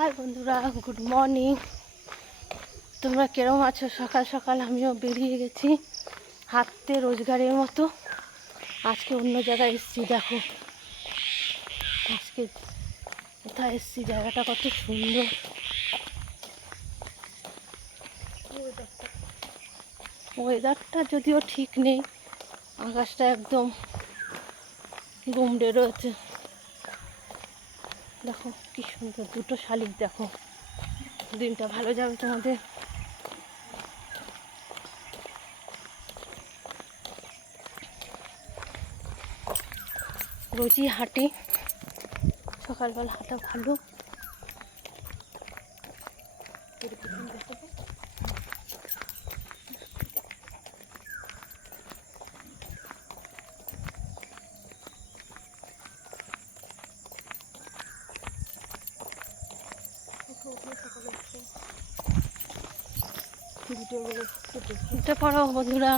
High বন্ধুরা, good morning. তোমরা কেরম আছো? সকাল সকাল আমিও বেরিয়ে গেছি হাঁটতে রোজগারের মতো। আজকে অন্য জায়গায় এসেছি। দেখো আজকে কোথায় এসেছি, জায়গাটা কত সুন্দর। ওয়েদারটা যদিও ঠিক নেই, আকাশটা একদম গুমড়ে রয়েছে। দেখো কি সুন্দর দুটো শালিক। দেখো দিনটা ভালো যাবে তোমাদের। রোজই হাঁটি, সকালবেলা হাঁটা ভালো। উঠে পড়ো বন্ধুরা।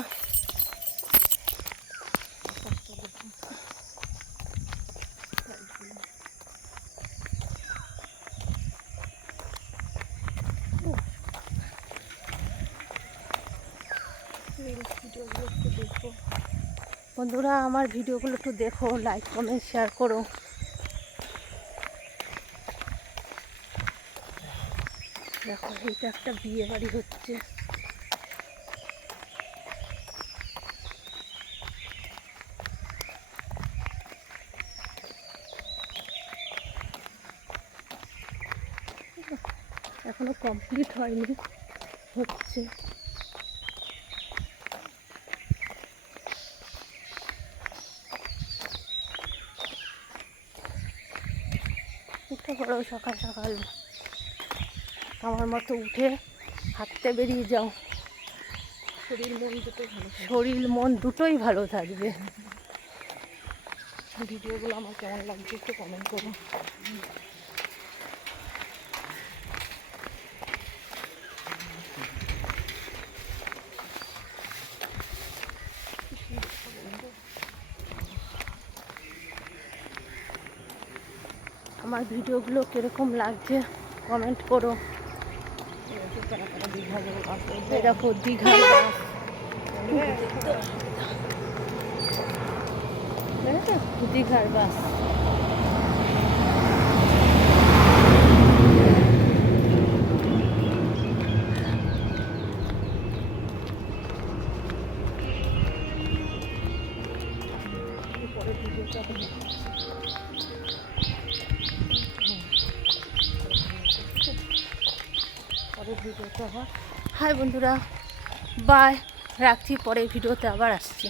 বন্ধুরা আমার ভিডিওগুলো একটু দেখো, লাইক কমেন্ট শেয়ার করো। দেখো এইটা একটা বিয়ে বাড়ি হচ্ছে। এখনো কমপ্লিট হয়নি, হচ্ছে। উঠে পড়ো সকাল সকাল, আমার মতো উঠে হাঁটতে বেরিয়ে যাও। শরীর মন দুটোই ভালো থাকবে। ভিডিওগুলো আমার কেমন লাগছে একটু কমেন্ট করো। আমার ভিডিওগুলো কীরকম লাগছে কমেন্ট করো। দেখো দীঘার বাস, দীঘার বাস। হাই বন্ধুরা, বাই, রাখছি। পরের ভিডিওতে আবার আসছি।